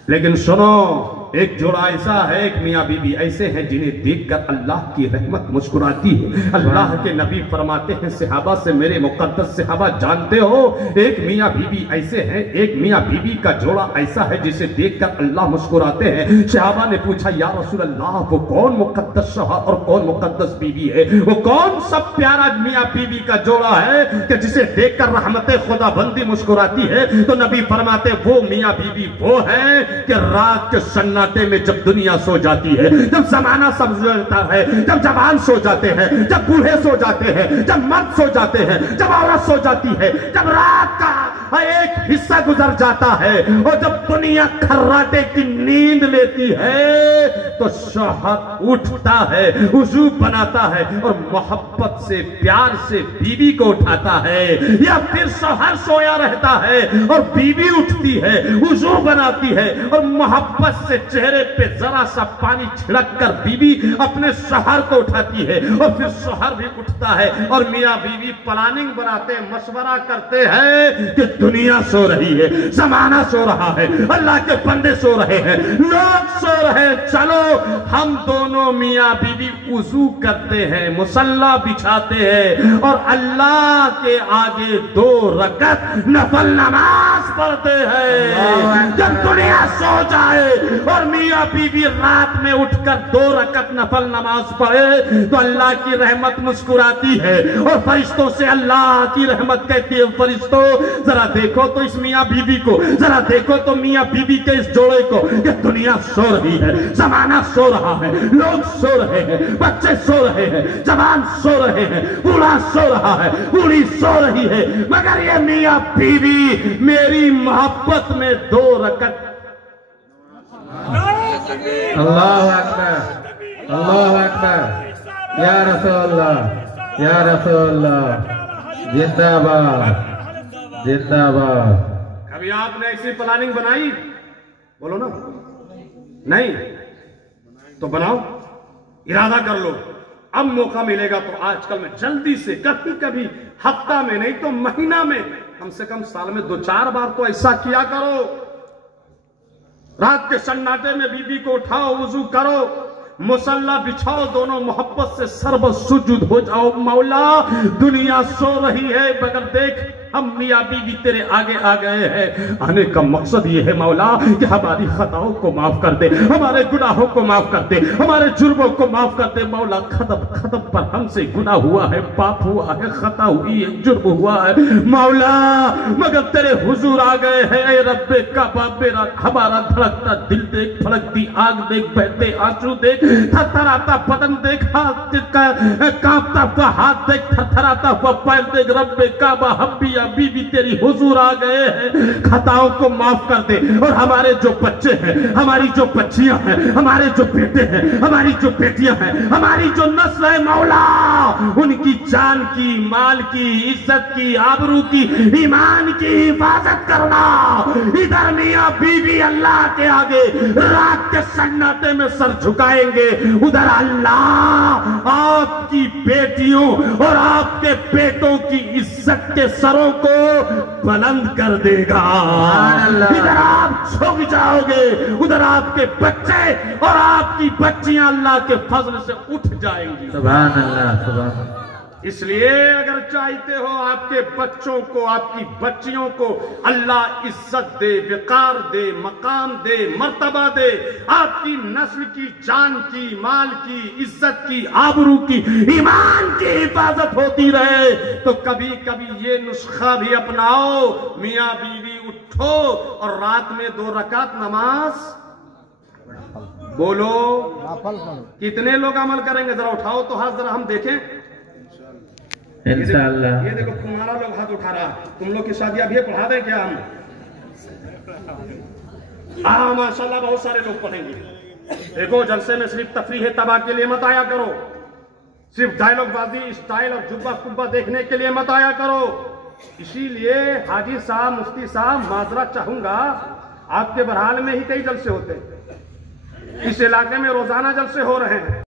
लेकिन सुनो, एक जोड़ा ऐसा है, एक मियाँ बीबी ऐसे हैं जिन्हें देखकर अल्लाह की रहमत मुस्कुराती है। अल्लाह के नबी फरमाते हैं सहाबा से, मेरे मुकद्दस सहाबा जानते हो एक मियाँ बीबी ऐसे हैं, एक मियाँ बीबी का जोड़ा ऐसा है जिसे देखकर अल्लाह मुस्कुराते हैं। सहाबा ने पूछा या रसूल अल्लाह, वो कौन मुकद्दस शौहर और कौन मुकद्दस बीबी है, वो कौन सब प्यारा मियाँ बीबी का जोड़ा है कि जिसे देखकर रहमत खुदा बंदी मुस्कुराती है? तो नबी फरमाते वो मियाँ बीबी वो है कि रात के सन्नाटे में जब दुनिया सो जाती है, जब जमाना सब जाता है, जब जवान सो जाते हैं, जब बूढ़े सो जाते हैं, जब मर्द सो जाते हैं, जब औरत सो जाती है, जब रात का एक हिस्सा गुजर जाता है और जब दुनिया खर्राटे की नींद लेती है तो शौहर उठता है, वुजू बनाता है और मोहब्बत से प्यार से बीवी को उठाता है, या फिर शौहर सोया रहता है और बीवी उठती है, वुजू बनाती है और मोहब्बत से चेहरे पे जरा सा पानी छिड़क कर बीवी अपने शौहर को उठाती है और फिर शौहर भी उठता है और मियाँ बीवी प्लानिंग बनाते, मशवरा करते हैं कि दुनिया सो रही है, जमाना सो रहा है, अल्लाह के बंदे सो रहे हैं, लोग सो रहे हैं, चलो हम दोनों मियाँ बीवी वुजू करते हैं, मुसल्ला बिछाते हैं और अल्लाह के आगे 2 रकअत नफल नमाज पढ़ते हैं। जब दुनिया सो जाए और मियाँ बीवी रात में उठकर 2 रकअत नफल नमाज पढ़े तो अल्लाह की रहमत मुस्कुराती है और फरिश्तों से अल्लाह की रहमत कहती है, फरिश्तों जरा देखो तो इस मियाँ बीवी को, जरा देखो तो मियाँ बीवी के इस जोड़े को, ये दुनिया सो रही है, जमाना सो रहा है, लोग सो रहे हैं, बच्चे सो रहे हैं, जवान सो रहे हैं, बूढ़ा सो रहा है, बूढ़ी सो रही है, मगर ये मियाँ बीवी मेरी मोहब्बत में 2 रकअत। अल्लाह अकबर, अल्लाह अकबर, या रसूलल्लाह, या रसूलल्लाह, जिंदाबाद जिंदाबाद। कभी आपने ऐसी प्लानिंग बनाई? बोलो ना, नहीं तो बनाओ, इरादा कर लो। अब मौका मिलेगा तो आजकल में जल्दी से, कभी कभी हफ्ता में नहीं तो महीना में, कम से कम साल में 2-4 बार तो ऐसा किया करो। रात के सन्नाटे में बीबी को उठाओ, वुजू करो, मुसल्ला बिछाओ, दोनों मोहब्बत से सर्व सुजुद हो जाओ। मौला दुनिया सो रही है मगर देख हम मियाँ बीवी तेरे आगे आ गए हैं। आने का मकसद ये है मौला कि हमारी खताओं को माफ कर दे, हमारे गुनाहों को माफ कर दे, हमारे जुर्मों को माफ कर दे। मौला खत्म खत्म पर हमसे गुनाह हुआ है, पाप हुआ है, खता हुई है, जुर्म हुआ है मौला, मगर तेरे हुजूर आ गए हैं। ऐ रब्बे काबा मेरा हमारा धड़कता दिल देख, फड़कती आग देख, बहते आंसू देख, थरथराता बदन देख, हाथ कांपता हुआ हाथ देख, थरथराता हुआ पैर देख। रब्बे काबा हम भी बीबी तेरी हुजूर आ गए हैं, खताओं को माफ कर दे। और हमारे जो बच्चे हैं, हमारी जो बच्चियां हैं, हमारे जो बेटे हैं, हमारी जो बेटियां हैं, हमारी जो नस्ल है मौला, उनकी जान की, माल की, इज्जत की, आबरू की, ईमान की हिफाजत करना। इधर मियाँ बीवी अल्लाह के आगे रात के सन्नाटे में सर झुकाएंगे, उधर अल्लाह आपकी बेटियों और आपके बेटों की इज्जत के सरों को बुलंद कर देगा। इधर आप झुक जाओगे, उधर आपके बच्चे और आपकी बच्चियां अल्लाह के फजल से उठ जाएंगी। सुभान अल्लाह, सुभान अल्लाह। इसलिए अगर चाहते हो आपके बच्चों को, आपकी बच्चियों को अल्लाह इज्जत दे, विकार दे, मकाम दे, मर्तबा दे, आपकी नस्ल की, जान की, माल की, इज्जत की, आबरू की, ईमान की हिफाजत होती रहे, तो कभी कभी ये नुस्खा भी अपनाओ। मियाँ बीवी उठो और रात में 2 रकात नमाज बोलो। कितने लोग अमल करेंगे? जरा उठाओ तो हाथ, जरा हम देखें। इंशाअल्लाह। ये देखो तुम्हारा लोग हाथ उठा रहा, तुम लोग की शादियां भी पढ़ा दें क्या हम? माशाल्लाह बहुत सारे लोग पढ़ेंगे। देखो जलसे में सिर्फ तफरीह तबाह के लिए मत आया करो, सिर्फ डायलॉग बाजी, स्टाइल और जुब्बा कुब्बा देखने के लिए मत आया करो। इसीलिए हाजी साहब, मुफ्ती साहब, माजरत चाहूंगा, आपके बरहाल में ही कई जलसे होते हैं, इस इलाके में रोजाना जलसे हो रहे हैं।